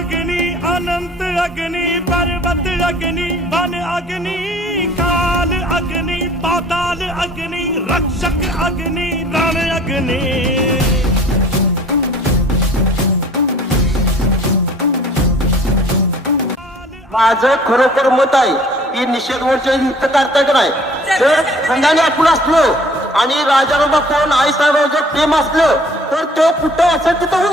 अग्नि अनंत अग्नि पर्वत अग्नि वन अग्नि काल अग्नि पाताल अग्नि रक्षक अग्नि रण अग्नि। माझं खरोखर मत आहे की निषेध वर्ष युक्त करता नाही? जर संघाने आपण असलो आणि राजारोबा कोण आई साहेबांचं प्रेम असलं तर तो कुठं असेल तिथं?